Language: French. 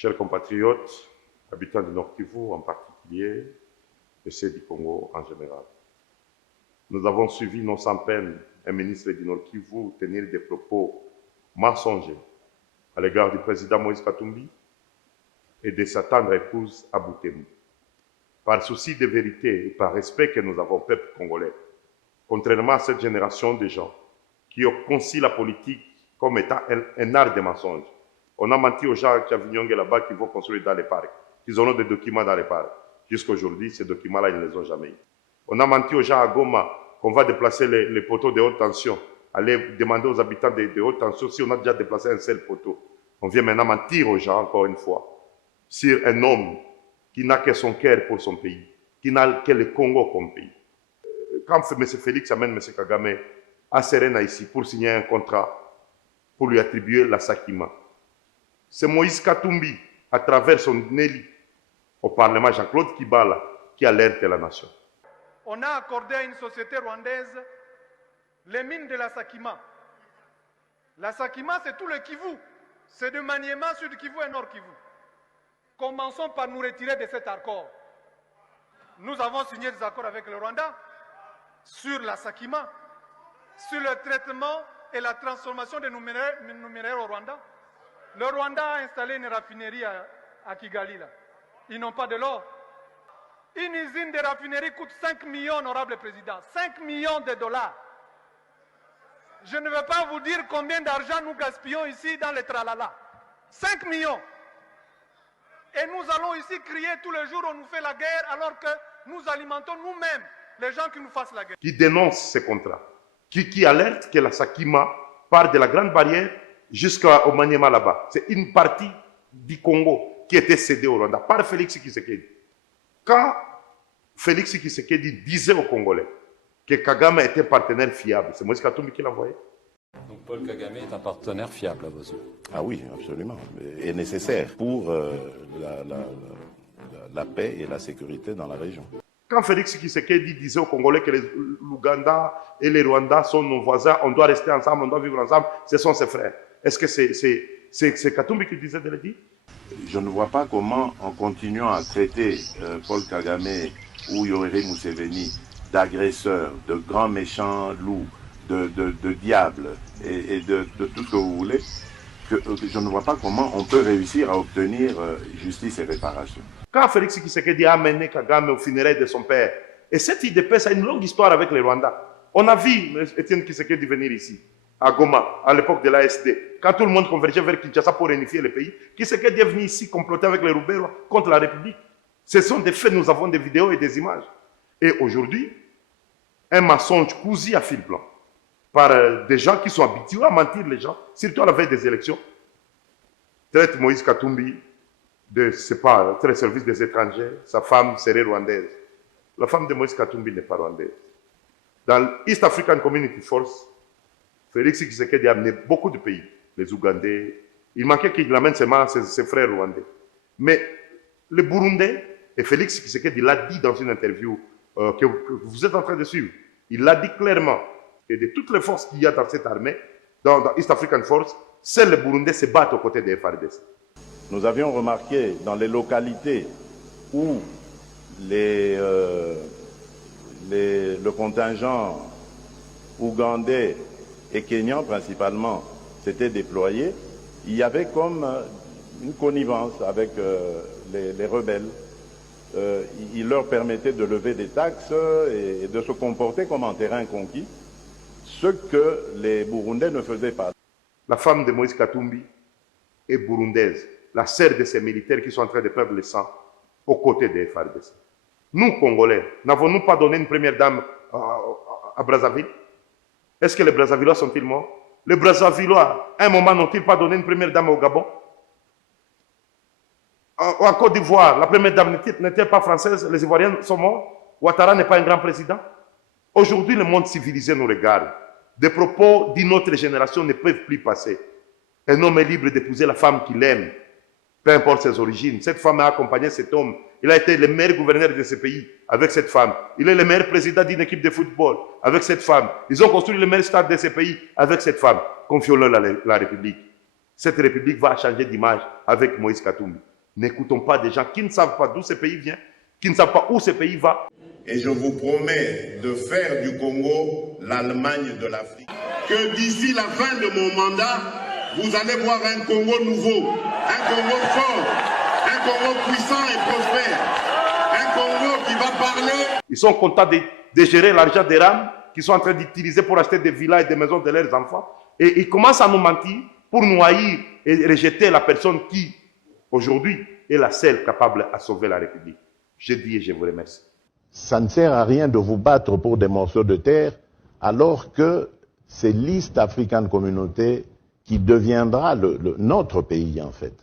chers compatriotes, habitants du Nord Kivu en particulier, et ceux du Congo en général. Nous avons suivi non sans peine un ministre du Nord Kivu tenir des propos mensongers à l'égard du président Moïse Katumbi et de sa tendre épouse Aboutemi. Par souci de vérité et par respect que nous avons au peuple congolais, contrairement à cette génération de gens qui ont conçu la politique comme étant un art de mensonge. On a menti aux gens qui Avignon là-bas qui vont construire dans les parcs, qu'ils auront des documents dans les parcs. Jusqu'à aujourd'hui, ces documents-là, ils ne les ont jamais eu. On a menti aux gens à Goma qu'on va déplacer les poteaux de haute tension, aller demander aux habitants de haute tension si on a déjà déplacé un seul poteau. On vient maintenant mentir aux gens, encore une fois, sur un homme qui n'a que son cœur pour son pays, qui n'a que le Congo comme pays. Quand M. Félix amène M. Kagame à Serena ici pour signer un contrat, pour lui attribuer la Sakima, c'est Moïse Katumbi, à travers son élu au Parlement, Jean-Claude Kibala, qui alerte la nation. On a accordé à une société rwandaise les mines de la Sakima. La Sakima, c'est tout le Kivu. C'est de Maniema, Sud Kivu et Nord Kivu. Commençons par nous retirer de cet accord. Nous avons signé des accords avec le Rwanda sur la Sakima, sur le traitement et la transformation de nos minéraux au Rwanda. Le Rwanda a installé une raffinerie à Kigali. Là. Ils n'ont pas de l'or. Une usine de raffinerie coûte 5 millions, honorable président. 5 millions de dollars. Je ne vais pas vous dire combien d'argent nous gaspillons ici dans les tralala. 5 millions. Et nous allons ici crier tous les jours, on nous fait la guerre, alors que nous alimentons nous-mêmes les gens qui nous fassent la guerre. Qui dénonce ces contrats, qui alerte que la Sakima part de la Grande Barrière jusqu'au Maniema là-bas. C'est une partie du Congo qui était cédée au Rwanda par Félix Tshisekedi. Quand Félix Tshisekedi disait aux Congolais que Kagame était partenaire fiable, c'est Moïse Katumbi qui l'a envoyé. Donc Paul Kagame est un partenaire fiable à vos yeux? Ah oui, absolument. Et nécessaire pour la paix et la sécurité dans la région. Quand Félix Tshisekedi disait aux Congolais que l'Ouganda et les Rwandais sont nos voisins, on doit rester ensemble, on doit vivre ensemble, ce sont ses frères. Est-ce que c'est Katumbi qui disait de le dire? Je ne vois pas comment, en continuant à traiter Paul Kagame ou Yoweri Museveni d'agresseurs, de grands méchants loups, de diables et de tout ce que vous voulez, je ne vois pas comment on peut réussir à obtenir justice et réparation. Quand Félix Tshisekedi a amené Kagame au funérailles de son père, et cette IDP, ça a une longue histoire avec les Rwandais. On a vu Etienne Tshisekedi venir ici, à Goma, à l'époque de l'ASD, quand tout le monde convergeait vers Kinshasa pour réunifier le pays, Tshisekedi est venu ici comploter avec les Rouberois contre la République. Ce sont des faits, nous avons des vidéos et des images. Et aujourd'hui, un mensonge cousu à fil blanc par des gens qui sont habitués à mentir les gens, surtout à la veille des élections, traite Moïse Katumbi de, c'est pas, très service des étrangers, sa femme serait rwandaise. La femme de Moïse Katumbi n'est pas rwandaise. Dans l'East African Community Force, Félix Tshisekedi a amené beaucoup de pays, les Ougandais. Il manquait qu'il amène seulement ses frères rwandais. Mais le Burundais, et Félix Tshisekedi l'a dit dans une interview que vous êtes en train de suivre, il l'a dit clairement que de toutes les forces qu'il y a dans cette armée, dans East African Force, seuls les Burundais se battent aux côtés des FARDC. Nous avions remarqué dans les localités où le contingent ougandais et kenyan principalement s'était déployé, il y avait comme une connivence avec les rebelles. Il leur permettait de lever des taxes et de se comporter comme en terrain conquis, ce que les Burundais ne faisaient pas. La femme de Moïse Katumbi est burundaise, la sœur de ces militaires qui sont en train de perdre le sang aux côtés des FARDC. Nous, Congolais, n'avons-nous pas donné une première dame à Brazzaville? Est-ce que les Brazzavillois sont-ils morts? Les Brazzavillois, à un moment, n'ont-ils pas donné une première dame au Gabon? En Côte d'Ivoire, la première dame n'était pas française, les Ivoiriens sont morts. Ouattara n'est pas un grand président. Aujourd'hui, le monde civilisé nous regarde. Des propos d'une autre génération ne peuvent plus passer. Un homme est libre d'épouser la femme qu'il aime, peu importe ses origines. Cette femme a accompagné cet homme. Il a été le meilleur gouverneur de ce pays avec cette femme. Il est le meilleur président d'une équipe de football avec cette femme. Ils ont construit le meilleur stade de ce pays avec cette femme. Confions-leur la République. Cette République va changer d'image avec Moïse Katumbi. N'écoutons pas des gens qui ne savent pas d'où ce pays vient, qui ne savent pas où ce pays va. Et je vous promets de faire du Congo l'Allemagne de l'Afrique. Que d'ici la fin de mon mandat, vous allez voir un Congo nouveau, un Congo fort, un Congo puissant et prospère, un Congo qui va parler. Ils sont contents de gérer l'argent des rames qu'ils sont en train d'utiliser pour acheter des villas et des maisons de leurs enfants. Et ils commencent à nous mentir pour nous haïr et rejeter la personne qui, aujourd'hui, est la seule capable à sauver la République. Je dis et je vous remercie. Ça ne sert à rien de vous battre pour des morceaux de terre alors que c'est l'East African Community qui deviendra notre pays en fait.